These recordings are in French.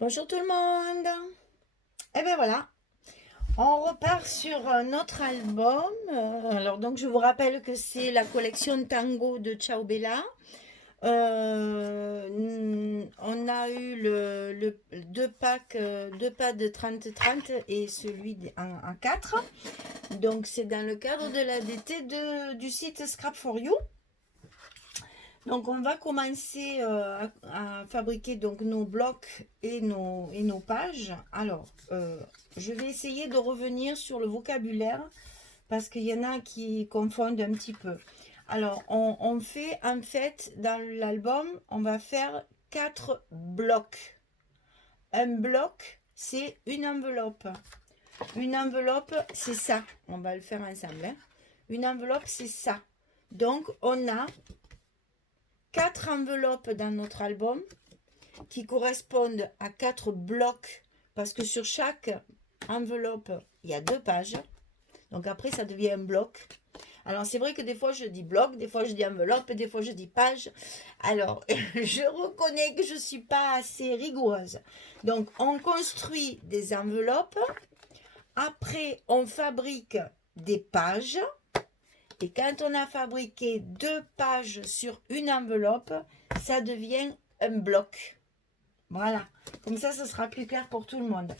Bonjour tout le monde. Et bien voilà, on repart sur notre album. Alors donc je vous rappelle que c'est la collection Tango de Ciao Bella. On a eu deux packs de 30-30 et celui en 4. Donc c'est dans le cadre de la DT du site Scrap for You. Donc on va commencer à fabriquer donc nos blocs et nos pages. Alors je vais essayer de revenir sur le vocabulaire parce qu'il y en a qui confondent un petit peu. Alors on fait en fait dans l'album, on va faire 4 blocs. Un bloc, c'est une enveloppe. Une enveloppe, c'est ça. On va le faire ensemble, hein. Une enveloppe, c'est ça. Donc on a 4 enveloppes dans notre album qui correspondent à 4 blocs parce que sur chaque enveloppe, il y a 2 pages. Donc après, ça devient un bloc. Alors, c'est vrai que des fois, je dis bloc, des fois, je dis enveloppe, des fois, je dis page. Alors, je reconnais que je ne suis pas assez rigoureuse. Donc, on construit des enveloppes. Après, on fabrique des pages. Et quand on a fabriqué 2 pages sur une enveloppe, ça devient un bloc. Voilà, comme ça, ce sera plus clair pour tout le monde.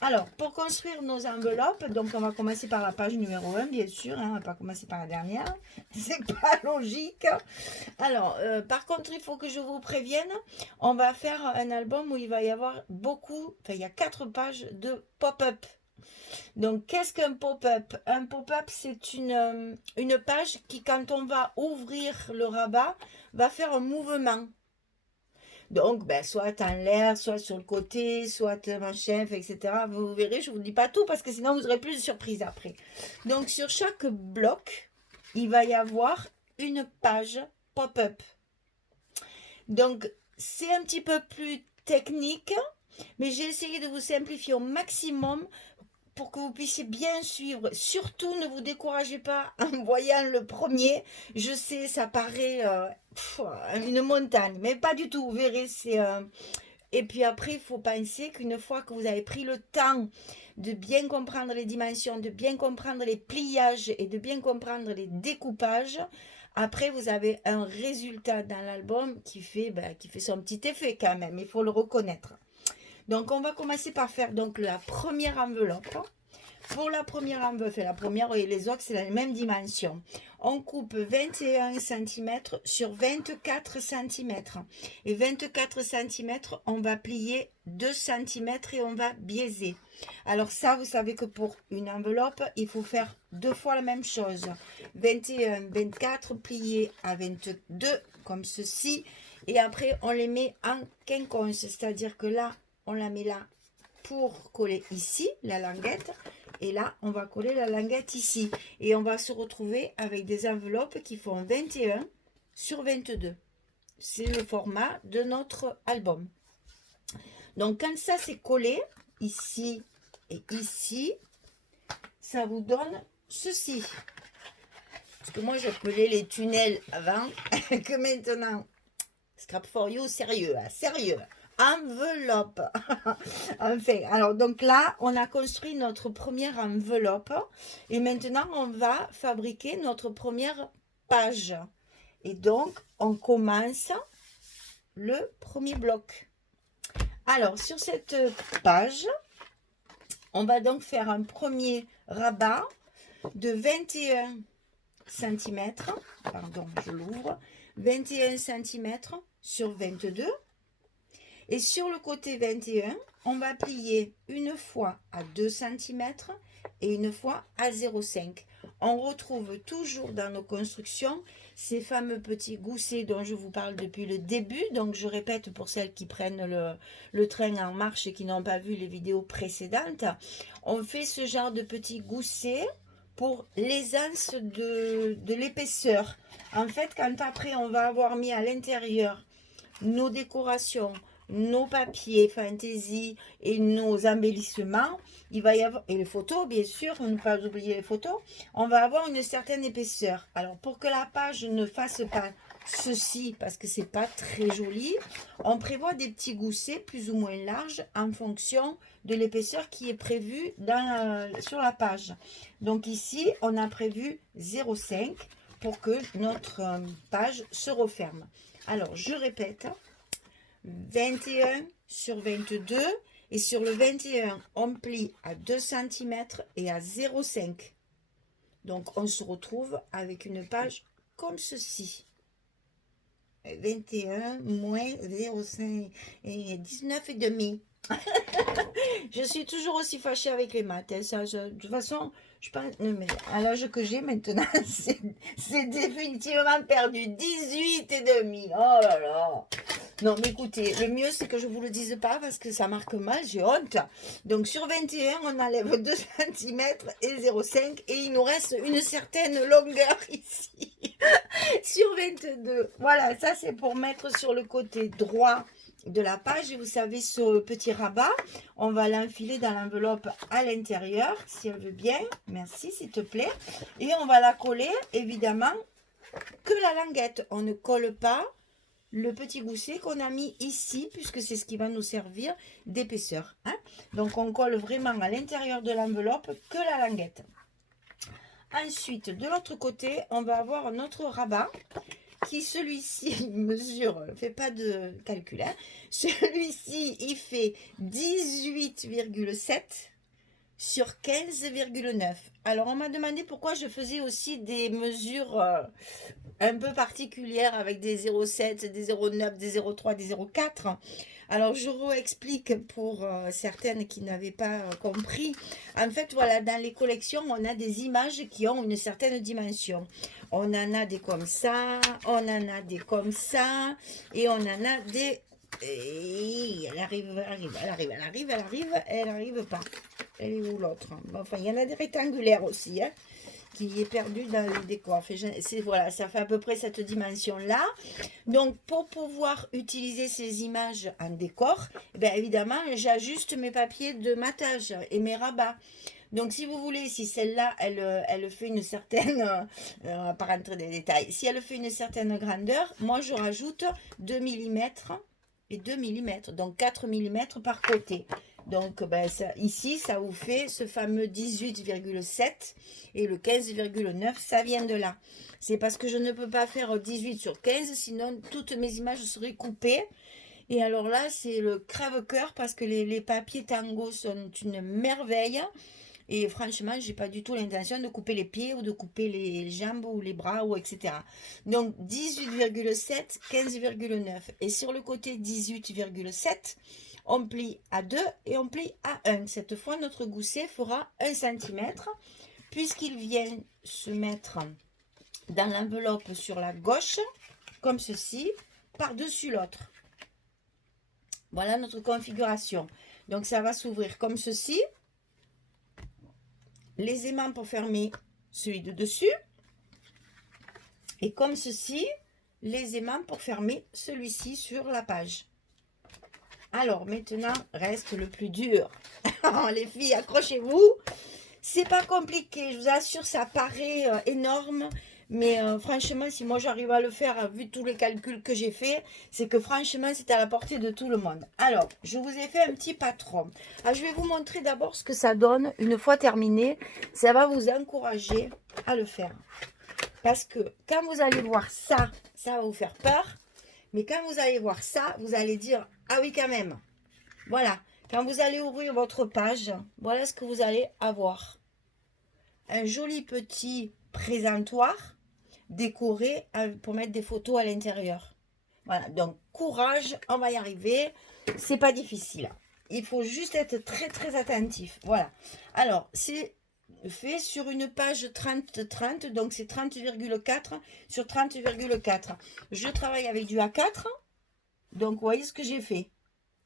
Alors, pour construire nos enveloppes, donc on va commencer par la page numéro 1, bien sûr, hein, on ne va pas commencer par la dernière, c'est pas logique. Alors, par contre, il faut que je vous prévienne, on va faire un album où il va y avoir beaucoup, enfin, il y a 4 pages de pop-up. Donc, qu'est-ce qu'un pop-up? Un pop-up, c'est une page qui, quand on va ouvrir le rabat, va faire un mouvement. Donc, ben, soit en l'air, soit sur le côté, soit machin, etc. Vous verrez, je ne vous dis pas tout parce que sinon vous aurez plus de surprises après. Donc, sur chaque bloc, il va y avoir une page pop-up. Donc, c'est un petit peu plus technique, mais j'ai essayé de vous simplifier au maximum pour que vous puissiez bien suivre. Surtout, ne vous découragez pas en voyant le premier. Je sais, ça paraît une montagne, mais pas du tout. Vous verrez, c'est... Et puis après, il faut penser qu'une fois que vous avez pris le temps de bien comprendre les dimensions, de bien comprendre les pliages et de bien comprendre les découpages, après, vous avez un résultat dans l'album qui fait son petit effet quand même. Il faut le reconnaître. Donc, on va commencer par faire donc la première enveloppe. Pour la première enveloppe, la première et les autres, c'est la même dimension. On coupe 21 cm sur 24 cm. Et 24 cm, on va plier 2 cm et on va biaiser. Alors ça, vous savez que pour une enveloppe, il faut faire 2 fois la même chose. 21, 24 plié à 22, comme ceci. Et après, on les met en quinconce, c'est-à-dire que là, on la met là pour coller ici, la languette. Et là, on va coller la languette ici. Et on va se retrouver avec des enveloppes qui font 21 sur 22. C'est le format de notre album. Donc, quand ça c'est collé, ici et ici, ça vous donne ceci. Parce que moi, j'appelais les tunnels avant, que maintenant, Scrap for You, sérieux, hein, sérieux. Enveloppe. Enfin, alors donc là, on a construit notre première enveloppe et maintenant on va fabriquer notre première page. Et donc, on commence le premier bloc. Alors, sur cette page, on va donc faire un premier rabat de 21 cm. Pardon, je l'ouvre. 21 cm sur 22. Et sur le côté 21, on va plier une fois à 2 cm et une fois à 0,5. On retrouve toujours dans nos constructions ces fameux petits goussets dont je vous parle depuis le début. Donc je répète pour celles qui prennent le train en marche et qui n'ont pas vu les vidéos précédentes. On fait ce genre de petits goussets pour l'aisance de l'épaisseur. En fait, quand après on va avoir mis à l'intérieur nos décorations, nos papiers fantaisie et nos embellissements, il va y avoir, et les photos bien sûr, ne pas oublier les photos, on va avoir une certaine épaisseur. Alors pour que la page ne fasse pas ceci parce que c'est pas très joli. On prévoit des petits goussets plus ou moins larges en fonction de l'épaisseur qui est prévue sur la page. Donc ici, on a prévu 0,5 pour que notre page se referme. Alors, je répète, 21 sur 22. Et sur le 21, on plie à 2 cm et à 0,5. Donc, on se retrouve avec une page comme ceci. 21 moins 0,5 et 19,5. Je suis toujours aussi fâchée avec les maths. Hein. Ça, de toute façon, je pense, mais à l'âge que j'ai maintenant, c'est définitivement perdu. 18,5. Oh là là. Non, mais écoutez, le mieux, c'est que je ne vous le dise pas parce que ça marque mal, j'ai honte. Donc, sur 21, on enlève 2 cm et 0,5 et il nous reste une certaine longueur ici. Sur 22. Voilà, ça, c'est pour mettre sur le côté droit de la page. Et vous savez, ce petit rabat, on va l'enfiler dans l'enveloppe à l'intérieur, si elle veut bien. Merci, s'il te plaît. Et on va la coller, évidemment, que la languette. On ne colle pas le petit gousset qu'on a mis ici, puisque c'est ce qui va nous servir d'épaisseur. Hein. Donc, on colle vraiment à l'intérieur de l'enveloppe que la languette. Ensuite, de l'autre côté, on va avoir notre rabat qui, celui-ci, mesure, ne fait pas de calcul, hein. Celui-ci, il fait 18,7 sur 15,9. Alors, on m'a demandé pourquoi je faisais aussi des mesures un peu particulières avec des 0,7, des 0,9, des 0,3, des 0,4. Alors, je réexplique pour certaines qui n'avaient pas compris. En fait, voilà, dans les collections, on a des images qui ont une certaine dimension. On en a des comme ça, on en a des comme ça, et on en a des... Et elle arrive pas. Elle est où l'autre? Enfin, il y en a des rectangulaires aussi, hein, qui est perdu dans le décor. Voilà, ça fait à peu près cette dimension-là. Donc, pour pouvoir utiliser ces images en décor, bien évidemment, j'ajuste mes papiers de matage et mes rabats. Donc, si vous voulez, si celle-là, elle fait une certaine, on va pas rentrer dans les détails, si elle fait une certaine grandeur, moi, je rajoute 2 mm et 2 mm, donc 4 mm par côté. Donc, ben, ici, ça vous fait ce fameux 18,7 et le 15,9, ça vient de là. C'est parce que je ne peux pas faire 18 sur 15, sinon toutes mes images seraient coupées. Et alors là, c'est le crève-cœur parce que les papiers tango sont une merveille. Et franchement, j'ai pas du tout l'intention de couper les pieds ou de couper les jambes ou les bras ou etc. Donc 18,7, 15,9. Et sur le côté 18,7, on plie à 2 et on plie à 1. Cette fois, notre gousset fera 1 cm puisqu'il vient se mettre dans l'enveloppe sur la gauche, comme ceci, par-dessus l'autre. Voilà notre configuration. Donc, ça va s'ouvrir comme ceci. Les aimants pour fermer celui de dessus. Et comme ceci, les aimants pour fermer celui-ci sur la page. Alors, maintenant, reste le plus dur. Les filles, accrochez-vous. C'est pas compliqué, je vous assure, ça paraît énorme. Mais franchement, si moi j'arrive à le faire, vu tous les calculs que j'ai fait, c'est que franchement, c'est à la portée de tout le monde. Alors, je vous ai fait un petit patron. Alors, je vais vous montrer d'abord ce que ça donne une fois terminé. Ça va vous encourager à le faire. Parce que quand vous allez voir ça, ça va vous faire peur. Mais quand vous allez voir ça, vous allez dire, ah oui quand même. Voilà, quand vous allez ouvrir votre page, voilà ce que vous allez avoir. Un joli petit présentoir décoré pour mettre des photos à l'intérieur. Voilà, donc courage, on va y arriver. C'est pas difficile. Il faut juste être très très attentif. Voilà. Alors, c'est fait sur une page 30-30, donc c'est 30,4 sur 30,4. Je travaille avec du A4, donc vous voyez ce que j'ai fait.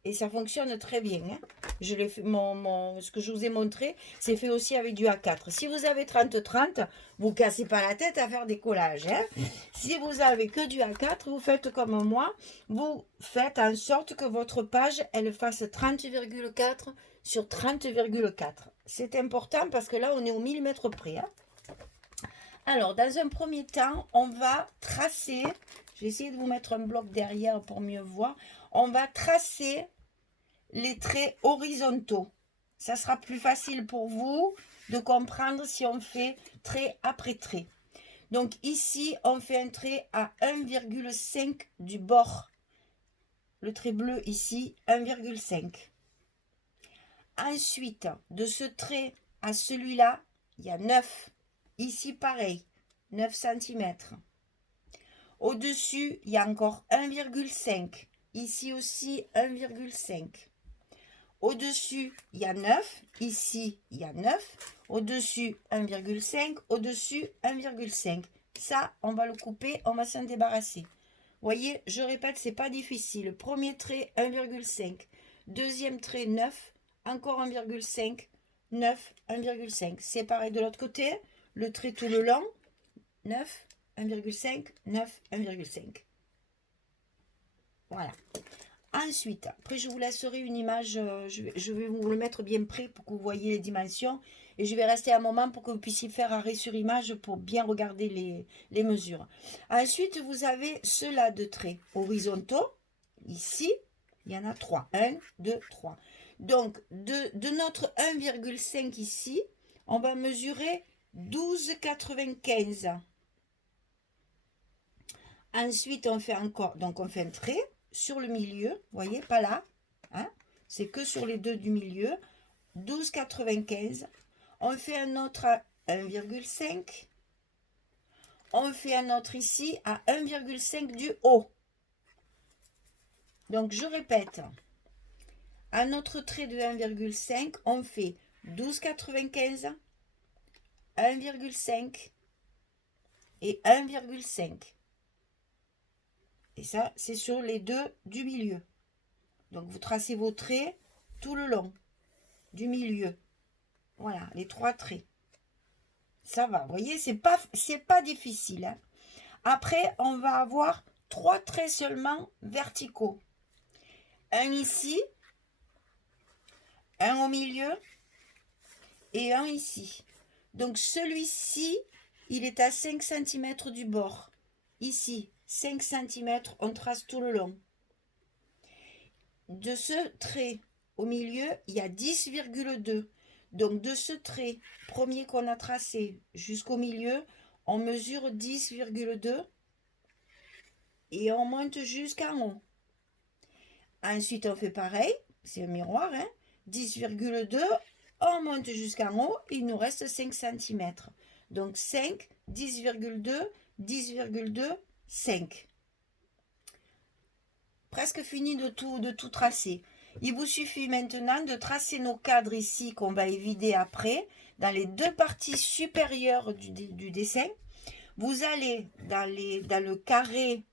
Et ça fonctionne très bien. Hein. Je l'ai fait, ce que je vous ai montré, c'est fait aussi avec du A4. Si vous avez 30-30, vous ne cassez pas la tête à faire des collages. Hein. Si vous avez que du A4, vous faites comme moi. Vous faites en sorte que votre page, elle fasse 30,4 sur 30,4. C'est important parce que là, on est au millimètre près. Hein. Alors, dans un premier temps, on va tracer Je vais essayer de vous mettre un bloc derrière pour mieux voir. On va tracer les traits horizontaux. Ça sera plus facile pour vous de comprendre si on fait trait après trait. Donc ici, on fait un trait à 1,5 du bord. Le trait bleu ici, 1,5. Ensuite, de ce trait à celui-là, il y a 9. Ici, pareil, 9 cm. Au-dessus, il y a encore 1,5. Ici aussi, 1,5. Au-dessus, il y a 9. Ici, il y a 9. Au-dessus, 1,5. Au-dessus, 1,5. Ça, on va le couper, on va s'en débarrasser. Vous voyez, je répète, c'est pas difficile. Premier trait, 1,5. Deuxième trait, 9. Encore 1,5. 9, 1,5. C'est pareil de l'autre côté. Le trait tout le long, 9, 1,5, 9, 1,5. Voilà. Ensuite, après je vous laisserai une image, je vais vous le mettre bien près pour que vous voyez les dimensions. Et je vais rester un moment pour que vous puissiez faire arrêt sur image pour bien regarder les mesures. Ensuite, vous avez ceux-là de traits horizontaux. Ici, il y en a 3. 1, 2, 3. Donc, de notre 1,5 ici, on va mesurer 12,95. Ensuite, on fait encore, donc on fait un trait sur le milieu, vous voyez, pas là, hein, c'est que sur les deux du milieu, 12,95. On fait un autre à 1,5. On fait un autre ici à 1,5 du haut. Donc, je répète, à notre trait de 1,5, on fait 12,95, 1,5 et 1,5. Et ça, c'est sur les deux du milieu. Donc, vous tracez vos traits tout le long du milieu. Voilà, les 3 traits. Ça va, vous voyez, c'est pas difficile. Hein. Après, on va avoir 3 traits seulement verticaux. Un ici, un au milieu et un ici. Donc, celui-ci, il est à 5 cm du bord. Ici, 5 cm, on trace tout le long. De ce trait au milieu, il y a 10,2. Donc, de ce trait premier qu'on a tracé jusqu'au milieu, on mesure 10,2 et on monte jusqu'en haut. Ensuite, on fait pareil, c'est un miroir, hein, 10,2, on monte jusqu'en haut, il nous reste 5 cm. Donc, 5, 10,2, 10,2, 5. Presque fini de tout tracer. Il vous suffit maintenant de tracer nos cadres ici qu'on va évider après dans les deux parties supérieures du dessin. Vous allez dans le carré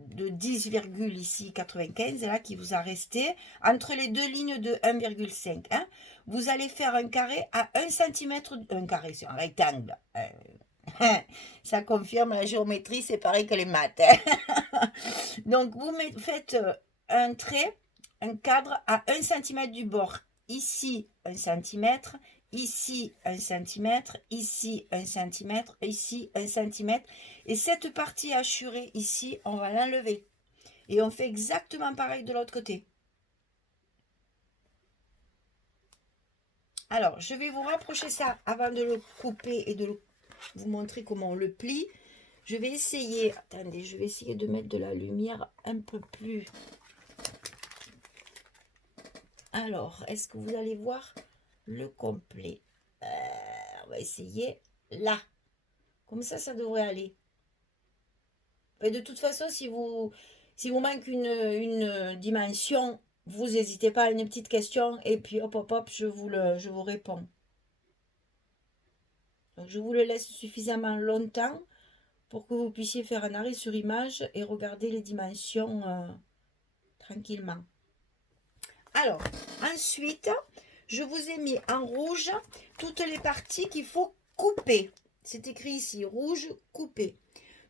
de 10, ici 95 là qui vous a resté entre les deux lignes de 1,5. Hein, vous allez faire un carré à 1 cm, un carré, c'est un rectangle. Ça confirme la géométrie, c'est pareil que les maths. Donc, vous faites un trait, un cadre à 1 cm du bord. Ici, 1 cm. Ici, 1 cm. Ici, 1 cm. Ici, 1 cm. Et cette partie hachurée ici, on va l'enlever. Et on fait exactement pareil de l'autre côté. Alors, je vais vous rapprocher ça avant de le couper et de vous montrer comment on le plie. Je vais essayer, attendez, je vais essayer de mettre de la lumière un peu plus. Alors, est-ce que vous allez voir le complet? On va essayer là. Comme ça devrait aller. Et de toute façon, si vous manque une dimension, vous n'hésitez pas à une petite question et puis hop, hop, hop, je vous réponds. Donc, je vous le laisse suffisamment longtemps pour que vous puissiez faire un arrêt sur image et regarder les dimensions tranquillement. Alors, ensuite, je vous ai mis en rouge toutes les parties qu'il faut couper. C'est écrit ici, rouge, couper.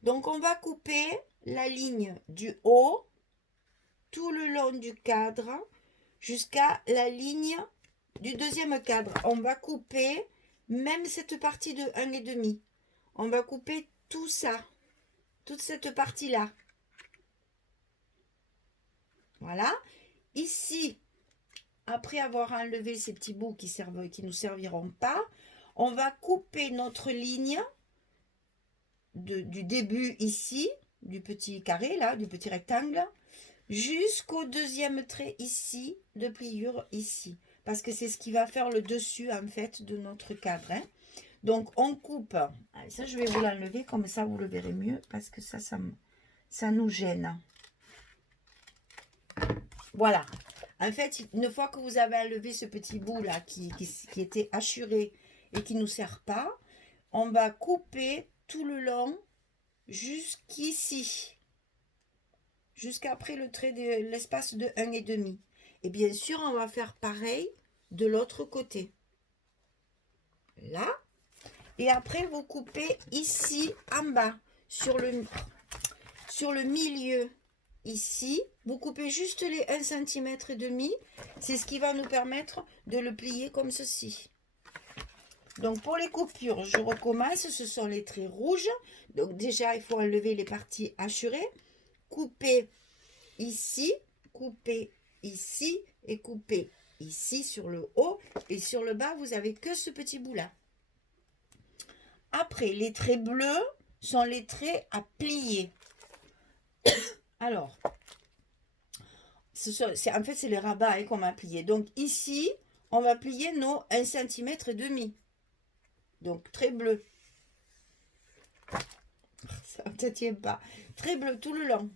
Donc, on va couper la ligne du haut, tout le long du cadre, jusqu'à la ligne du deuxième cadre. On va couper même cette partie de 1,5. On va couper tout ça, toute cette partie-là. Voilà. Ici, après avoir enlevé ces petits bouts qui nous serviront pas, on va couper notre ligne du début ici, du petit carré là, du petit rectangle, jusqu'au deuxième trait ici, de pliure ici. Parce que c'est ce qui va faire le dessus en fait de notre cadre. Hein. Donc on coupe, allez, ça je vais vous l'enlever, comme ça vous le verrez mieux, parce que ça nous gêne. Voilà. En fait, une fois que vous avez enlevé ce petit bout là qui était hachuré et qui ne nous sert pas, on va couper tout le long jusqu'ici. Jusqu'après le trait de l'espace de 1,5. Et bien sûr, on va faire pareil de l'autre côté. Là. Et après, vous coupez ici en bas, sur le milieu. Ici, vous coupez juste les 1,5 cm. C'est ce qui va nous permettre de le plier comme ceci. Donc pour les coupures, je recommence. Ce sont les traits rouges. Donc déjà, il faut enlever les parties hachurées. Couper ici, couper ici et couper ici sur le haut. Et sur le bas, vous n'avez que ce petit bout-là. Après, les traits bleus sont les traits à plier. Alors, en fait, c'est les rabats hein, qu'on va plier. Donc ici, on va plier nos 1,5 cm. Donc, trait bleu. Ça ne tient pas. Trait bleu tout le long.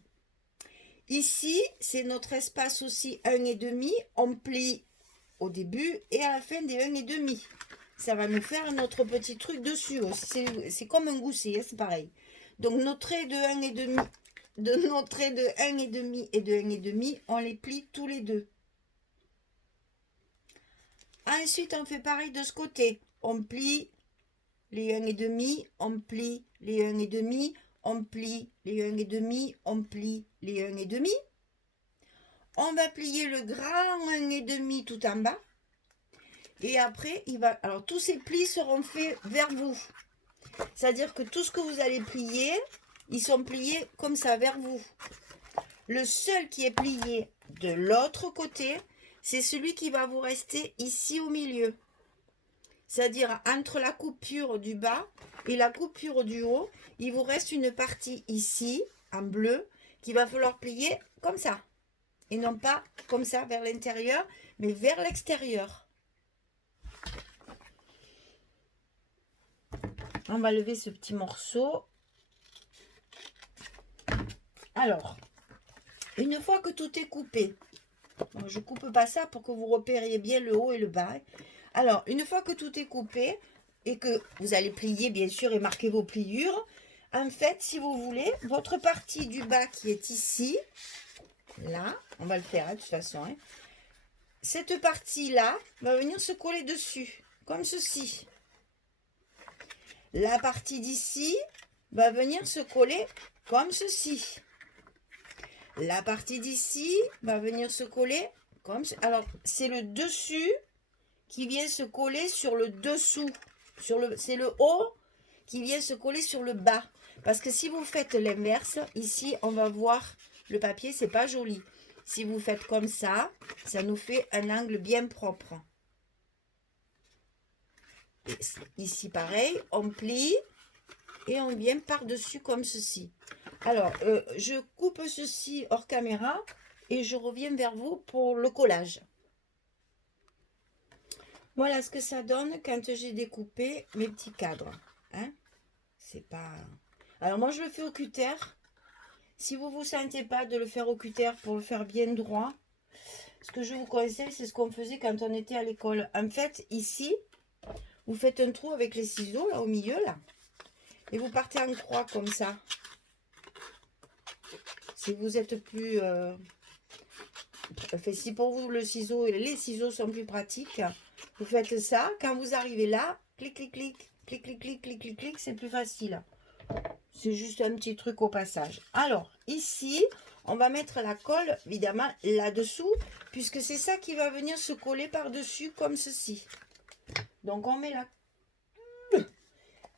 Ici, c'est notre espace aussi 1,5. On plie au début et à la fin des 1,5. Ça va nous faire notre petit truc dessus. C'est comme un gousset, hein, c'est pareil. Donc, nos traits de 1,5. Nos traits de 1,5 et de 1,5, on les plie tous les deux. Ensuite, on fait pareil de ce côté. On plie les 1,5, on plie les 1,5, on plie les 1,5, on plie les 1,5. On va plier le grand 1,5 tout en bas. Et après, alors tous ces plis seront faits vers vous. C'est-à-dire que tout ce que vous allez plier, ils sont pliés comme ça vers vous. Le seul qui est plié de l'autre côté, c'est celui qui va vous rester ici au milieu. C'est-à-dire entre la coupure du bas et la coupure du haut, il vous reste une partie ici, en bleu, qu'il va falloir plier comme ça. Et non pas comme ça vers l'intérieur, mais vers l'extérieur. On va lever ce petit morceau. Alors, une fois que tout est coupé, je ne coupe pas ça pour que vous repériez bien le haut et le bas. Alors, une fois que tout est coupé et que vous allez plier, bien sûr, et marquer vos pliures, en fait, si vous voulez, votre partie du bas qui est ici, là, on va le faire, hein, de toute façon, hein, cette partie-là va venir se coller dessus, comme ceci. La partie d'ici va venir se coller comme ceci. La partie d'ici va venir se coller comme ça. Alors, c'est le dessus qui vient se coller sur le dessous. C'est le haut qui vient se coller sur le bas. Parce que si vous faites l'inverse, ici, on va voir le papier, c'est pas joli. Si vous faites comme ça, ça nous fait un angle bien propre. Et ici, pareil, on plie et on vient par-dessus comme ceci. Alors, je coupe ceci hors caméra et je reviens vers vous pour le collage. Voilà ce que ça donne quand j'ai découpé mes petits cadres. Hein? C'est pas... Alors, moi, je le fais au cutter. Si vous ne vous sentez pas de le faire au cutter pour le faire bien droit, ce que je vous conseille, c'est ce qu'on faisait quand on était à l'école. En fait, ici, vous faites un trou avec les ciseaux, là, au milieu, là. Et vous partez en croix, comme ça. Si vous êtes plus... Enfin, si pour vous, les ciseaux sont plus pratiques, vous faites ça. Quand vous arrivez là, clic, clic, clic, clic, clic, clic, clic, clic, clic, c'est plus facile. C'est juste un petit truc au passage. Alors, ici, on va mettre la colle, évidemment, là-dessous, puisque c'est ça qui va venir se coller par-dessus, comme ceci. Donc, on met la...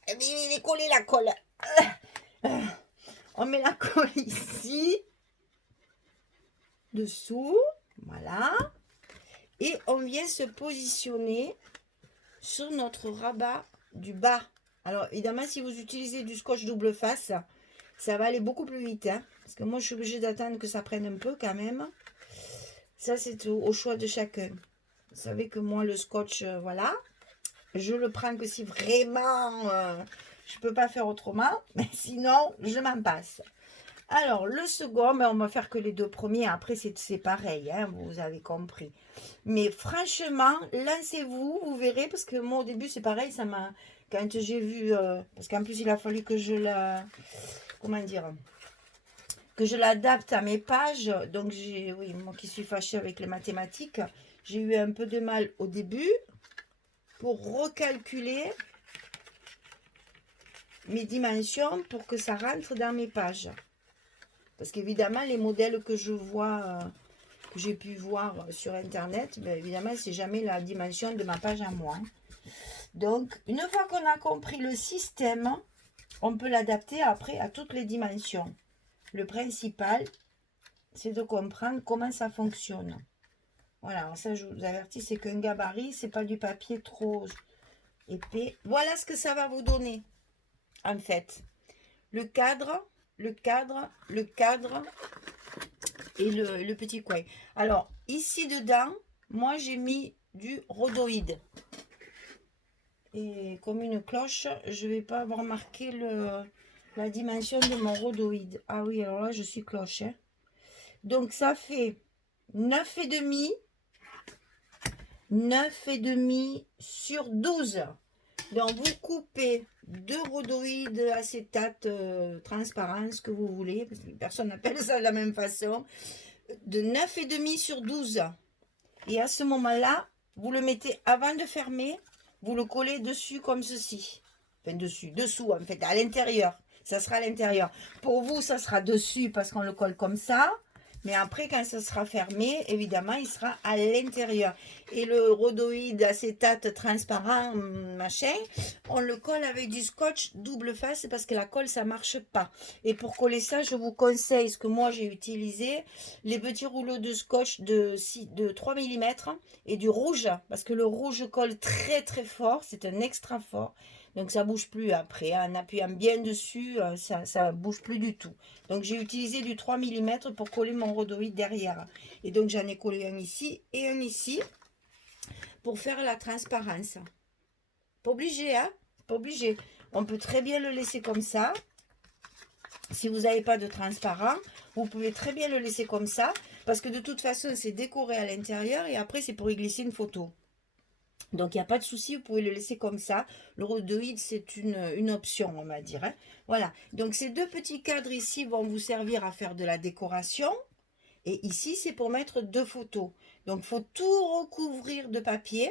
Il est collé, la colle. On met la colle ici. dessous, voilà. Et on vient se positionner sur notre rabat du bas. Alors évidemment, si vous utilisez du scotch double face, ça va aller beaucoup plus vite, hein, parce que moi je suis obligée d'attendre que ça prenne un peu quand même. Ça c'est au choix de chacun. Vous savez que moi le scotch, voilà, je le prends que si vraiment je peux pas faire autrement, mais sinon je m'en passe. Alors le second, mais on va faire que les deux premiers, après c'est pareil, hein, vous avez compris. Mais franchement, lancez-vous, vous verrez, parce que moi au début c'est pareil, ça m'a, quand j'ai vu, parce qu'en plus il a fallu que je la, comment dire, que je l'adapte à mes pages, donc j'ai, oui, moi qui suis fâchée avec les mathématiques, j'ai eu un peu de mal au début pour recalculer mes dimensions pour que ça rentre dans mes pages. Parce qu'évidemment, les modèles que je vois, que j'ai pu voir sur internet, bien évidemment, c'est jamais la dimension de ma page à moi. Donc, une fois qu'on a compris le système, on peut l'adapter après à toutes les dimensions. Le principal, c'est de comprendre comment ça fonctionne. Voilà, alors ça je vous avertis, c'est qu'un gabarit, c'est pas du papier trop épais. Voilà ce que ça va vous donner, en fait. Le cadre, le cadre, le cadre et le petit coin. Alors, ici dedans, moi j'ai mis du rhodoïde. Et comme une cloche, je vais pas avoir marqué la dimension de mon rhodoïde. Ah oui, alors là, je suis cloche. Hein. Donc, ça fait 9,5. 9,5 sur 12. Donc, vous coupez 2 rhodoïdes, acétate, transparent, ce que vous voulez. Parce que personne n'appelle ça de la même façon. De 9,5 sur 12. Et à ce moment-là, vous le mettez avant de fermer. Vous le collez dessus comme ceci. Enfin, dessous en fait, à l'intérieur. Ça sera à l'intérieur. Pour vous, ça sera dessus parce qu'on le colle comme ça. Mais après, quand ça sera fermé, évidemment, il sera à l'intérieur. Et le rhodoïde acétate transparent, machin, on le colle avec du scotch double face parce que la colle, ça marche pas. Et pour coller ça, je vous conseille ce que moi j'ai utilisé, les petits rouleaux de scotch de 3 mm et du rouge, parce que le rouge colle très très fort, c'est un extra fort. Donc ça bouge plus après, hein. En appuyant bien dessus, ça bouge plus du tout. Donc j'ai utilisé du 3 mm pour coller mon rhodoïde derrière. Et donc j'en ai collé un ici et un ici pour faire la transparence. Pas obligé, hein? Pas obligé. On peut très bien le laisser comme ça. Si vous n'avez pas de transparent, vous pouvez très bien le laisser comme ça. Parce que de toute façon, c'est décoré à l'intérieur et après, c'est pour y glisser une photo. Donc, il n'y a pas de souci, vous pouvez le laisser comme ça. Le rhodoïde, c'est une option, on va dire. Hein. Voilà. Donc, ces deux petits cadres ici vont vous servir à faire de la décoration. Et ici, c'est pour mettre 2 photos. Donc, il faut tout recouvrir de papier,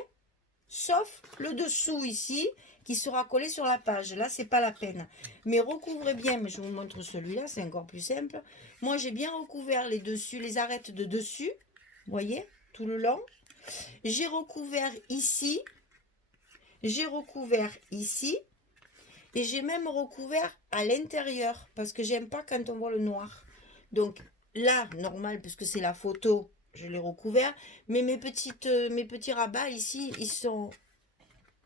sauf le dessous ici, qui sera collé sur la page. Là, c'est pas la peine. Mais recouvrez bien, mais je vous montre celui-là, c'est encore plus simple. Moi, j'ai bien recouvert les dessus, les arêtes de dessus. Vous voyez, tout le long. J'ai recouvert ici. J'ai recouvert ici. Et j'ai même recouvert à l'intérieur. Parce que j'aime pas quand on voit le noir. Donc là, normal, puisque c'est la photo, je l'ai recouvert. Mais mes petits rabats ici, ils sont...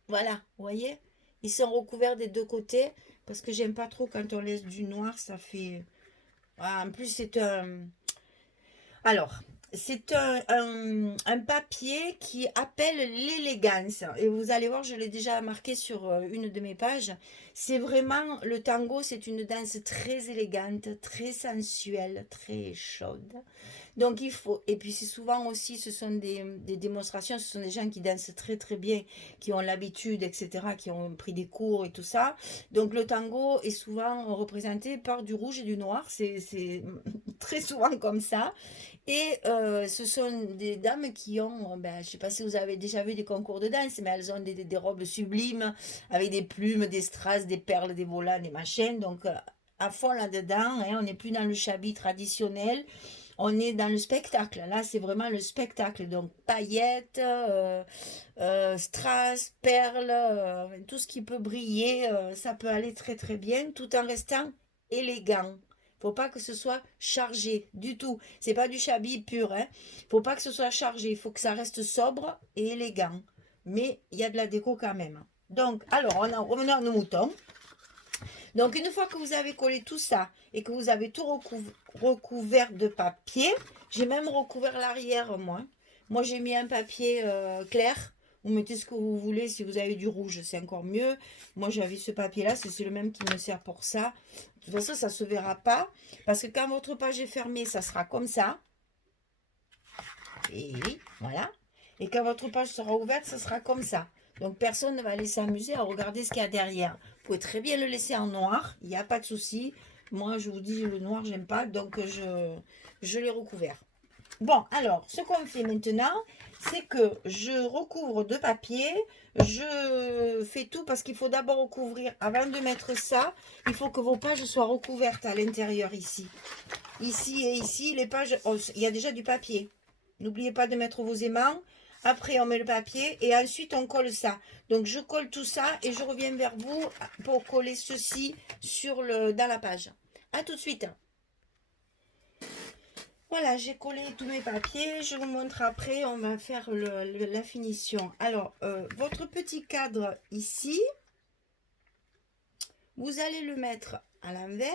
Voilà, vous voyez? Ils sont recouverts des deux côtés. Parce que j'aime pas trop quand on laisse du noir, ça fait... Ah, en plus, c'est un... Alors, c'est un papier qui appelle l'élégance. Et vous allez voir, je l'ai déjà marqué sur une de mes pages. C'est vraiment, le tango, c'est une danse très élégante, très sensuelle, très chaude. Donc il faut, et puis c'est souvent aussi, ce sont des démonstrations, ce sont des gens qui dansent très très bien, qui ont l'habitude, etc., qui ont pris des cours et tout ça. Donc le tango est souvent représenté par du rouge et du noir, c'est très souvent comme ça. Et ce sont des dames qui ont, ben, je ne sais pas si vous avez déjà vu des concours de danse, mais elles ont des robes sublimes, avec des plumes, des strass, des perles, des volants, des machins. Donc à fond là-dedans, hein, on n'est plus dans le chabit traditionnel, on est dans le spectacle. Là, c'est vraiment le spectacle. Donc paillettes, strass, perles, tout ce qui peut briller, ça peut aller très très bien, tout en restant élégant. Faut pas que ce soit chargé du tout. C'est pas du chablis pur, hein. Faut pas que ce soit chargé. Il faut que ça reste sobre et élégant. Mais il y a de la déco quand même. Donc, alors, revenons à nos moutons. Donc, une fois que vous avez collé tout ça et que vous avez tout recouvert de papier, j'ai même recouvert l'arrière, moi. Moi, j'ai mis un papier clair. Vous mettez ce que vous voulez. Si vous avez du rouge, c'est encore mieux. Moi, j'avais ce papier-là. C'est le même qui me sert pour ça. De toute façon, ça ne se verra pas. Parce que quand votre page est fermée, ça sera comme ça. Et voilà. Et quand votre page sera ouverte, ça sera comme ça. Donc, personne ne va aller s'amuser à regarder ce qu'il y a derrière. Vous pouvez très bien le laisser en noir. Il n'y a pas de souci. Moi, je vous dis, le noir, j'aime pas. Donc, je l'ai recouvert. Bon, alors, ce qu'on fait maintenant, c'est que je recouvre de papier. Je fais tout parce qu'il faut d'abord recouvrir. Avant de mettre ça, il faut que vos pages soient recouvertes à l'intérieur ici. Ici et ici, les pages, oh, il y a déjà du papier. N'oubliez pas de mettre vos aimants. Après, on met le papier et ensuite, on colle ça. Donc, je colle tout ça et je reviens vers vous pour coller ceci dans la page. À tout de suite. Voilà, j'ai collé tous mes papiers. Je vous montre après. On va faire la finition. Alors, votre petit cadre ici, vous allez le mettre à l'envers.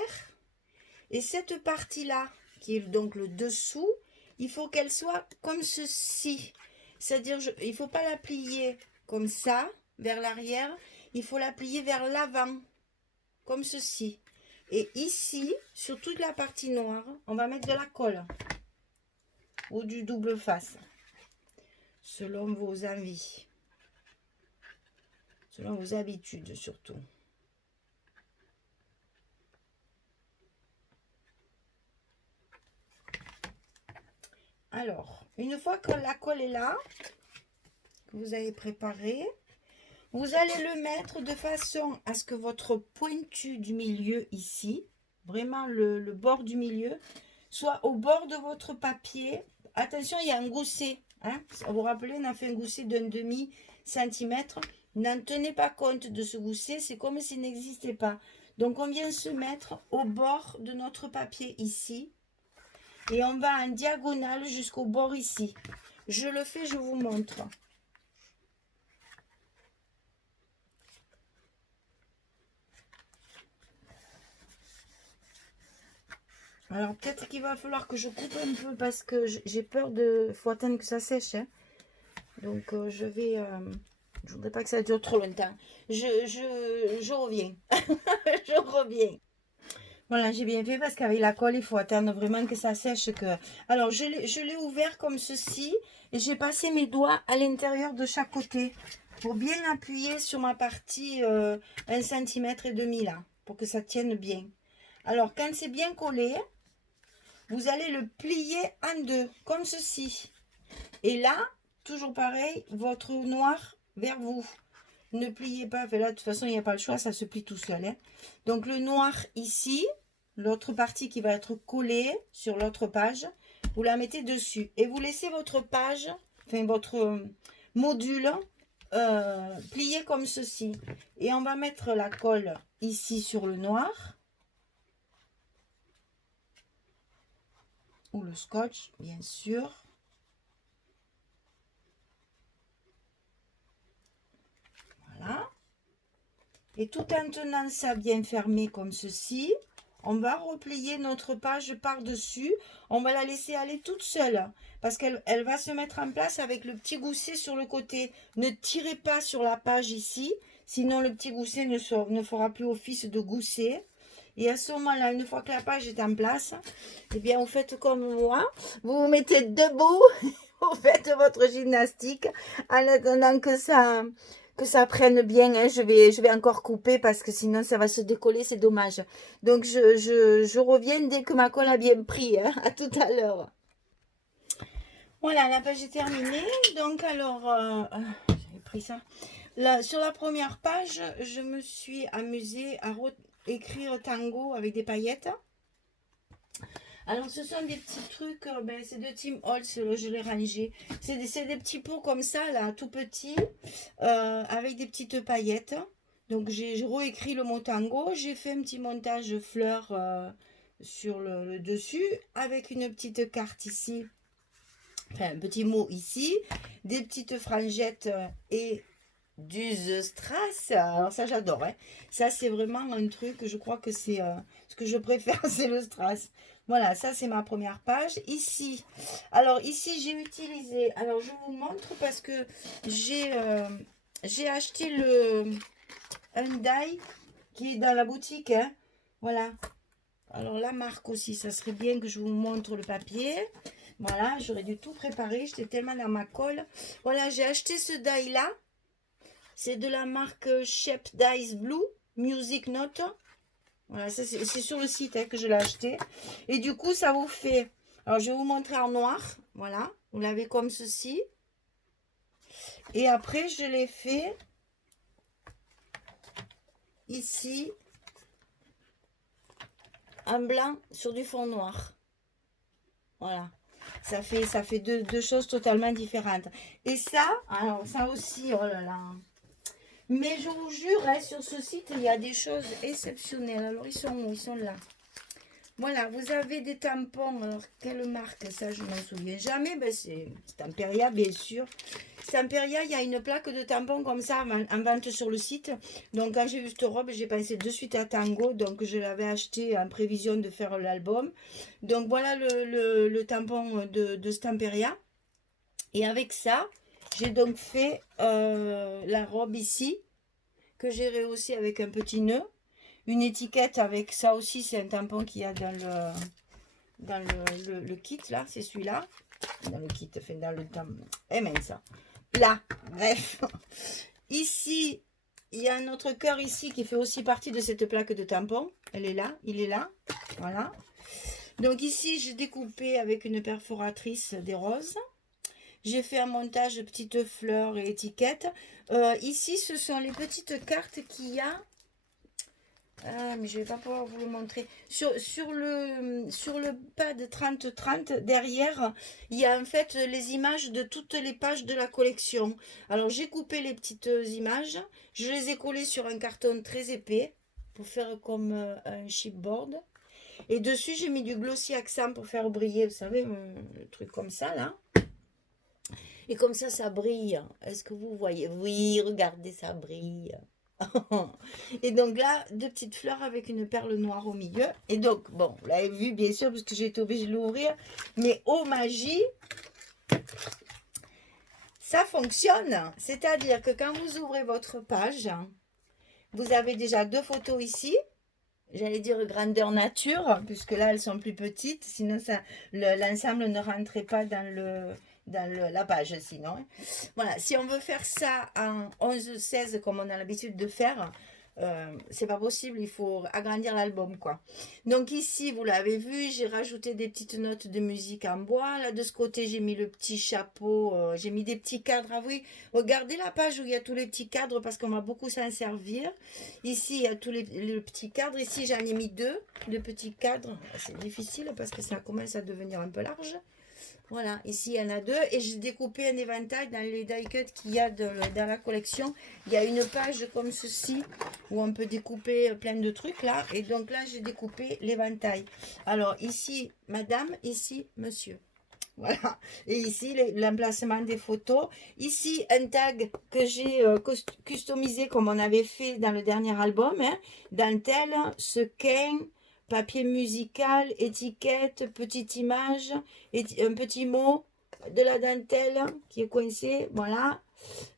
Et cette partie-là, qui est donc le dessous, il faut qu'elle soit comme ceci. C'est-à-dire, il ne faut pas la plier comme ça, vers l'arrière. Il faut la plier vers l'avant, comme ceci. Et ici, sur toute la partie noire, on va mettre de la colle. Ou du double face. Selon vos envies. Selon vos habitudes, surtout. Alors, une fois que la colle est là, que vous avez préparé, vous allez le mettre de façon à ce que votre pointu du milieu ici, vraiment le bord du milieu, soit au bord de votre papier. Attention, il y a un gousset. Hein? Vous vous rappelez, on a fait un gousset d'un demi-centimètre. N'en tenez pas compte de ce gousset, c'est comme s'il n'existait pas. Donc, on vient se mettre au bord de notre papier ici. Et on va en diagonale jusqu'au bord ici. Je le fais, je vous montre. Alors peut-être qu'il va falloir que je coupe un peu parce que j'ai peur de... Il faut attendre que ça sèche. Hein. Donc je vais... je voudrais pas que ça dure trop longtemps. Je reviens. Je reviens. Voilà, j'ai bien fait parce qu'avec la colle, il faut attendre vraiment que ça sèche. Alors, je l'ai ouvert comme ceci et j'ai passé mes doigts à l'intérieur de chaque côté pour bien appuyer sur ma partie 1,5 cm là, pour que ça tienne bien. Alors, quand c'est bien collé, vous allez le plier en deux, comme ceci. Et là, toujours pareil, votre noir vers vous. Ne pliez pas, là, de toute façon, il n'y a pas le choix, ça se plie tout seul. Hein. Donc, le noir ici, l'autre partie qui va être collée sur l'autre page, vous la mettez dessus. Et vous laissez votre page, enfin, votre module, plié comme ceci. Et on va mettre la colle ici sur le noir. Ou le scotch, bien sûr. Voilà. Et tout en tenant ça bien fermé comme ceci, on va replier notre page par-dessus. On va la laisser aller toute seule parce qu'elle va se mettre en place avec le petit gousset sur le côté. Ne tirez pas sur la page ici, sinon le petit gousset ne fera plus office de gousset. Et à ce moment-là, une fois que la page est en place, eh bien, vous faites comme moi. Vous vous mettez debout, vous faites votre gymnastique en attendant que ça prenne bien. Hein. Je vais encore couper parce que sinon, ça va se décoller. C'est dommage. Donc, je reviens dès que ma colle a bien pris. Hein. À tout à l'heure. Voilà, la page est terminée. Donc, alors, j'avais pris ça. Là, sur la première page, je me suis amusée à écrire tango avec des paillettes. Alors ce sont des petits trucs, c'est de Tim Holtz, je l'ai rangé. C'est des petits pots comme ça, là, tout petits, avec des petites paillettes. Donc j'ai réécrit le mot tango, j'ai fait un petit montage fleurs sur le dessus, avec une petite carte ici, enfin un petit mot ici, des petites frangettes et du The Strass. Alors ça j'adore, hein. Ça c'est vraiment un truc, je crois que c'est ce que je préfère, c'est le Strass. Voilà, ça c'est ma première page. Ici, alors ici j'ai utilisé, alors je vous montre parce que j'ai acheté un die qui est dans la boutique, hein. Voilà. Alors la marque aussi, ça serait bien que je vous montre le papier. Voilà, j'aurais dû tout préparer, j'étais tellement dans ma colle. Voilà, j'ai acheté ce die là. C'est de la marque Shep Dice Blue Music Note. Voilà, ça c'est sur le site, hein, que je l'ai acheté. Et du coup, ça vous fait... Alors, je vais vous montrer en noir. Voilà, vous l'avez comme ceci. Et après, je l'ai fait ici en blanc sur du fond noir. Voilà. Ça fait deux choses totalement différentes. Et ça, alors ça aussi, oh là là. Mais je vous jure, hein, sur ce site, il y a des choses exceptionnelles. Alors, ils sont où? Ils sont là. Voilà, vous avez des tampons. Alors, quelle marque? Ça, je ne m'en souviens jamais. Ben, c'est Stamperia, bien sûr. Stamperia, il y a une plaque de tampons comme ça en vente sur le site. Donc, quand j'ai vu cette robe, j'ai pensé de suite à Tango. Donc, je l'avais acheté en prévision de faire l'album. Donc, voilà le tampon de Stamperia. Et avec ça, j'ai donc fait la robe ici, que j'ai rehaussée avec un petit nœud. Une étiquette avec ça aussi, c'est un tampon qu'il y a dans le kit, là, c'est celui-là. Dans le kit, enfin dans le tampon. Eh même ça. Là, bref. Ici, il y a un autre cœur ici qui fait aussi partie de cette plaque de tampon. Elle est là, il est là. Voilà. Donc ici, j'ai découpé avec une perforatrice des roses. J'ai fait un montage de petites fleurs et étiquettes. Ici, ce sont les petites cartes qu'il y a. Ah, mais je ne vais pas pouvoir vous le montrer. Sur le pad 30-30, derrière, il y a en fait les images de toutes les pages de la collection. Alors, j'ai coupé les petites images. Je les ai collées sur un carton très épais pour faire comme un chipboard. Et dessus, j'ai mis du glossy accent pour faire briller, vous savez, le truc comme ça, là. Et comme ça brille. Est-ce que vous voyez? Oui, regardez, ça brille. Et donc là, deux petites fleurs avec une perle noire au milieu. Et donc, bon, vous l'avez vu bien sûr, parce que j'ai été obligée de l'ouvrir. Mais oh magie, ça fonctionne. C'est-à-dire que quand vous ouvrez votre page, vous avez déjà deux photos ici. J'allais dire grandeur nature, puisque là, elles sont plus petites. Sinon, l'ensemble ne rentrait pas dans la page, sinon. Voilà, si on veut faire ça en 11-16, comme on a l'habitude de faire, c'est pas possible, il faut agrandir l'album, quoi. Donc ici, vous l'avez vu, j'ai rajouté des petites notes de musique en bois. Là, de ce côté, j'ai mis le petit chapeau, j'ai mis des petits cadres. Ah oui, regardez la page où il y a tous les petits cadres, parce qu'on va beaucoup s'en servir. Ici, il y a tous les petits cadres. Ici, j'en ai mis deux petits cadres. C'est difficile, parce que ça commence à devenir un peu large. Voilà, ici il y en a deux et j'ai découpé un éventail dans les die cuts qu'il y a dans la collection. Il y a une page comme ceci où on peut découper plein de trucs là. Et donc là, j'ai découpé l'éventail. Alors ici, madame, ici, monsieur. Voilà. Et ici, l'emplacement des photos. Ici, un tag que j'ai customisé comme on avait fait dans le dernier album. Hein. Dentelle, sequin, papier musical, étiquette, petite image, un petit mot, de la dentelle qui est coincé. Voilà.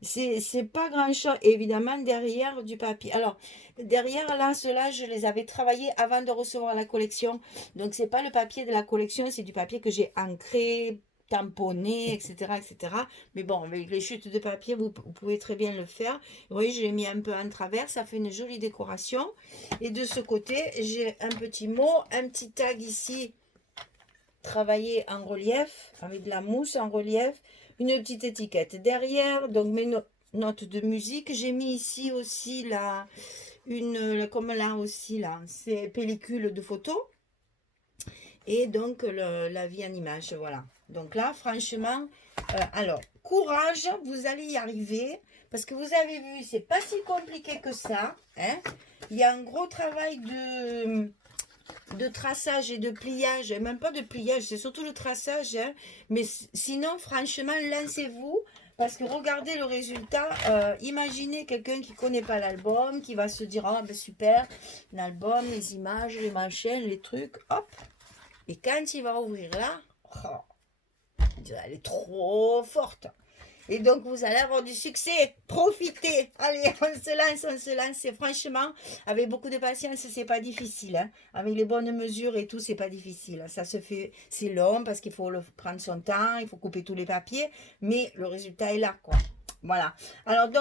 C'est pas grand chose. Et évidemment, derrière du papier. Alors, derrière là, ceux-là, je les avais travaillés avant de recevoir la collection. Donc, c'est pas le papier de la collection, c'est du papier que j'ai ancré, tamponné, etc., etc. Mais bon, avec les chutes de papier, vous pouvez très bien le faire. Oui, je l'ai mis un peu en travers, ça fait une jolie décoration. Et de ce côté, j'ai un petit mot, un petit tag ici, travaillé en relief, avec de la mousse en relief, une petite étiquette derrière, donc mes notes de musique. J'ai mis ici aussi comme là aussi, là, c'est pellicule de photo. Et donc la vie en image, voilà. Donc là, franchement, alors, courage, vous allez y arriver. Parce que vous avez vu, c'est pas si compliqué que ça. Hein. Il y a un gros travail de traçage et de pliage, et même pas de pliage, c'est surtout le traçage, hein. Mais sinon, franchement, lancez-vous, parce que regardez le résultat. Imaginez quelqu'un qui connaît pas l'album, qui va se dire, ah ben super, l'album, les images, les machins, les trucs, hop. Et quand il va ouvrir là, oh, elle est trop forte. Et donc, vous allez avoir du succès. Profitez. Allez, on se lance, on se lance. Et franchement, avec beaucoup de patience, c'est pas difficile, hein. Avec les bonnes mesures et tout, c'est pas difficile. Ça se fait, c'est long parce qu'il faut prendre son temps, il faut couper tous les papiers, mais le résultat est là, quoi. Voilà. Alors, donc,